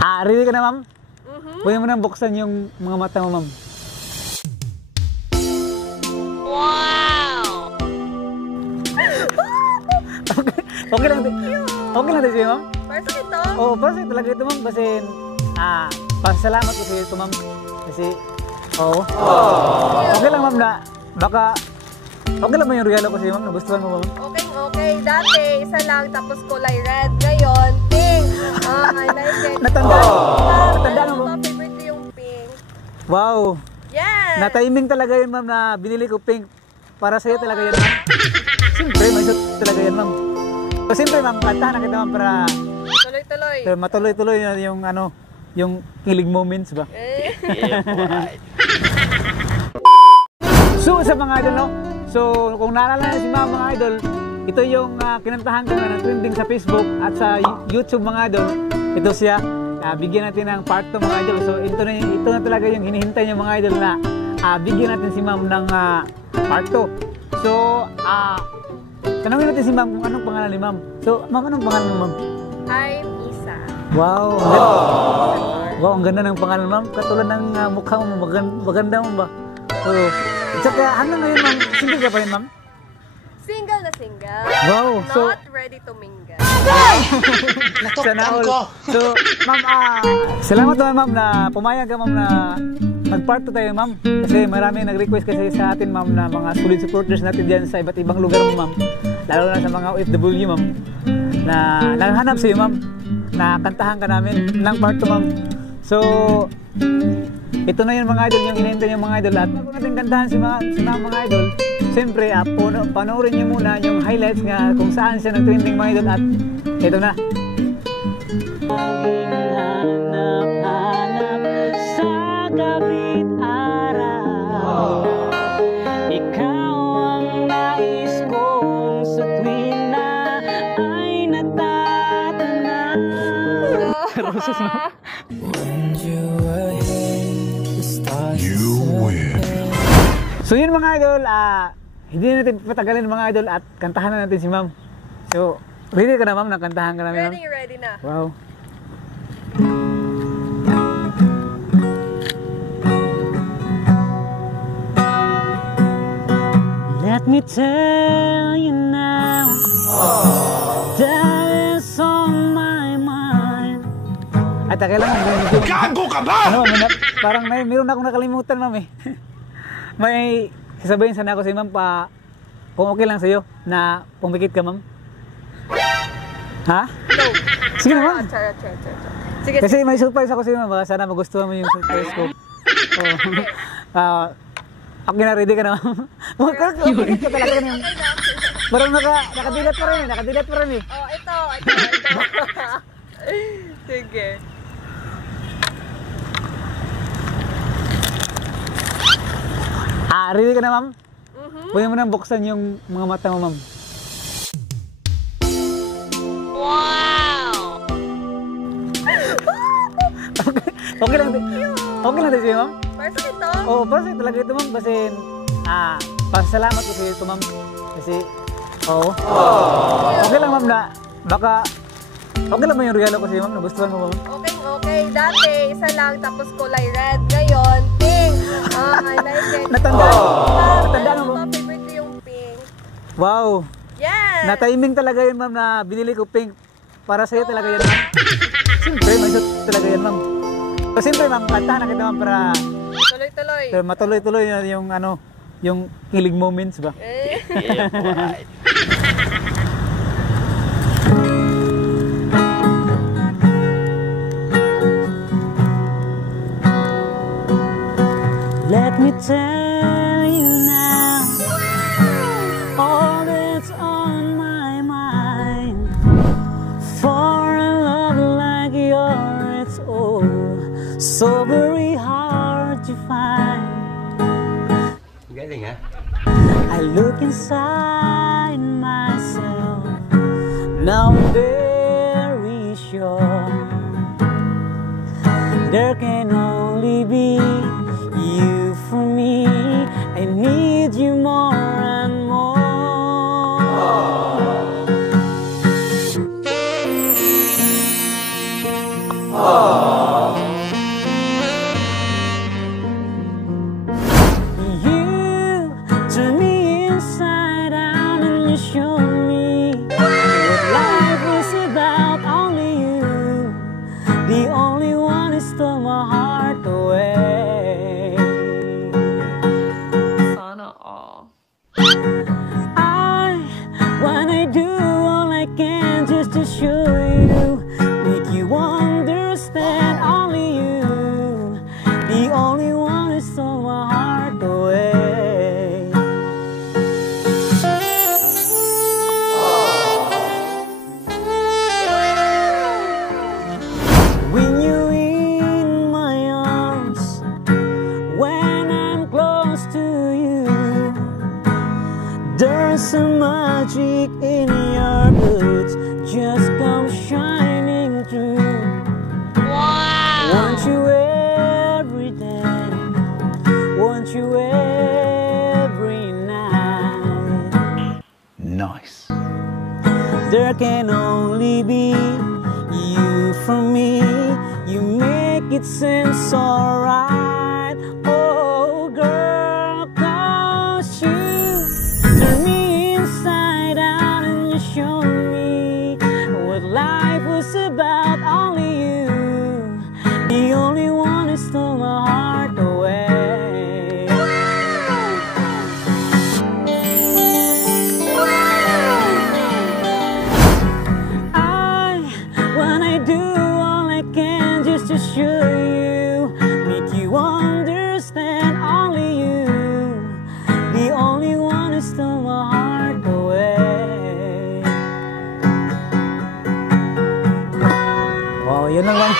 Ready ka na, ma'am? Pwede mo nang buksan yung mga mata mo, ma'am. Wow! Okay lang din. Okay lang din sa'yo, ma'am? Para sa ito? Oo, para sa'yo talaga ito, ma'am. Kasi, pasalamat ko sa'yo ito, ma'am. Kasi, oo. Okay lang, ma'am, na baka, okay lang ba yung regalo ko sa'yo, ma'am? Nagustuhan mo, ma'am? Okay. Dati, isa lang, tapos kulay red. Ngayon, pink. I like it. Natandaan mo, ma'am? Favorite ko yung pink. Wow! Yes! Na-timing talaga yun, ma'am, na binili ko pink. Para sa'yo talaga yan, ma'am. Siyempre, may suit talaga yan, ma'am. So, siyempre, ma'am, kantahan na kita, ma'am, para Tuloy-tuloy. matuloy-tuloy yung, yung kilig moments ba? So, sa mga idol, no? So, kung naalala na si mga idol, ito yung kinantahan ko na trending sa Facebook at sa YouTube, mga idol. Ito siya. Bigyan natin ng part 2, mga idol. So, ito na talaga yung hinihintay niyo, mga idol, na bigyan natin si ma'am ng part 2. So, tanongin natin si ma'am kung anong pangalan ni ma'am. So, ma'am, anong pangalan mo, ma'am? I'm Isa. Wow! Wow, ang ganda ng pangalan, ma'am. Katulad ng mukha mo, maganda mo ba? Oo. Tsaka hanggang ngayon, ma'am, single ka pa rin, ma'am? Single na single. Wow! So, Not ready to mingle. sana all. So, ma'am, salamat naman, ma'am, na pumayag ka, ma'am, na mag-part 2 tayo, ma'am. Kasi marami nag-request kasi sa atin, ma'am, na mga solid supporters natin dyan sa iba't ibang lugar mo, ma'am. Lalo na sa mga OFW, ma'am, na nanghanap sa'yo, ma'am, na kantahan ka namin ng part 2, ma'am. So, ito na yung mga idol, yung inintay yung mga idol. At bago natin kantahan si mga idol, siyempre, panoorin nyo muna yung highlights nga kung saan siya nag-trending, mga idol. At ito na. Hanap-hanap sa gabit araw, ikaw ang nais kong sa tuwing na ay natatanaw. Roses, no? So yun, mga idol, hindi natin patagalin, mga idol, at kantahan na natin si ma'am. So, ready ka na, ma'am, na kantahan ka namin, ma'am? Ready na. Wow. Let me tell you now that is on my mind. Ay, taka lang. Gago ka ba? Parang mayroon akong nakalimutan, ma'am, eh. May sasabihin sana ako sa ma'am, kung okay lang sa'yo na pumikit ka, ma'am. Ha? No. Sige na, ma'am. Chara. Sige. Kasi may surprise ako sa ma'am. Sana magustuhan mo yung surprise ko. Okay na, ready ka na, ma'am. Pumikit ka talaga na yun. Parang nakadilat pa rin eh. Oh, ito. Sige. Ready ka na, ma'am? Pwede mo nang buksan yung mga mata mo, ma'am. Wow! Okay lang din. Okay lang din sa'yo, ma'am? Para sa ito? Oo, para sa'yo talaga ito, ma'am. Kasi, pasalamat ko sa'yo ito, ma'am. Kasi, oo. Okay lang, ma'am, na baka, okay lang ba yung regalo ko sa'yo, ma'am? Nagustuhan mo, ma'am? Okay. Dati, isa lang, tapos kulay red. Ngayon, pink. I like it. Natandaan mo, ma'am? Favorite ko yung pink. Wow! Yes! Na-timing talaga yun, ma'am, na binili ko pink. Para sa'yo talaga yan, ma'am. Siyempre, may suit talaga yan, ma'am. So, siyempre, ma'am, kantahan na kita, ma'am, para Tuloy-tuloy. matuloy-tuloy yung kilig moments ba? Let me tell you now all that's on my mind. For a love like yours, it's so very hard to find. Galing, ha? I look inside myself, now I'm very sure there can only be you for me. I need you more and more. Oh. The only one who stole my heart away. Sana all. I wanna do all I can just to show you, make you understand. Only you, the only one who stole my heart away. When you're in my arms, when I'm close to you, there's some magic in your boots, just come shining through. Wow! Want you every day, want you every night. Nice. There can only be you for me. You make it seem so right. Oh, girl, 'cause you turn me inside out and you show me what life was about. Only you, the only one who stole my heart away. I wanna do all I can just to show you, make you understand. Only you, the only one who stole my heart away. Wow, yun lang ma'am.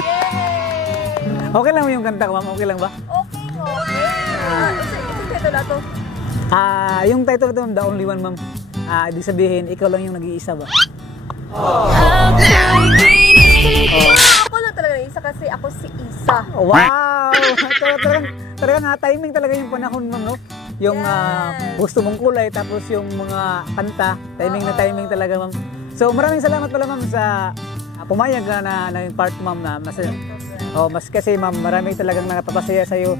Yay! Okay lang mo yung kanta ko ma'am? Okay lang ba? Okay mo. Isa title na to. Yung title ito, The Only One ma'am. Ibig sabihin, ikaw lang yung nag-iisa ba? Ako lang talaga na isa kasi ako si Isa. Wow! Talagang timing talaga yung panahon ma'am, no? Yung gusto mong kulay, tapos yung mga kanta, timing na timing talaga ma'am. So maraming salamat pala ma'am sa pumayag na naging part ma'am na mas kasi ma'am, maraming talagang nakapapasaya sa'yo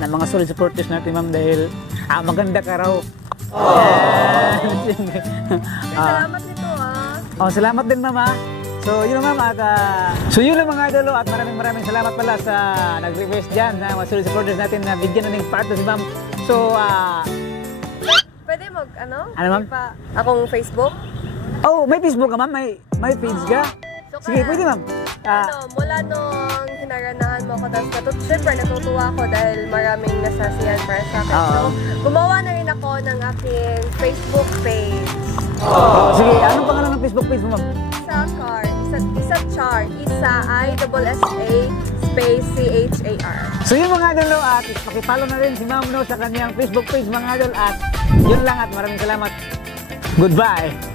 na mga solid supporters natin ma'am dahil maganda ka raw. Salamat nito Salamat din ma'am. So yun lang ma'am so yun lang mga idolo at maraming salamat pala sa nag-request dyan na mga solid supporters natin na bigyan na ng part si ma'am. So Pwede mag Ano, ma'am? Akong Facebook? may Facebook ka ma'am? May page ka? So, Sige, pwede ma'am. Mula nung hinaranahan mo ako, tapos syempre natutuwa ako dahil maraming nasasiyan para sa akin. So, gumawa na rin ako ng aking Facebook page. Sige, anong pangalan ng Facebook page mo ma'am? Isa Char. Isa I-S-S-A space C-H-A-R. So yun mga idol at pakipollow na rin si ma'am no sa kanyang Facebook page mga idol at yun lang at maraming salamat. Goodbye!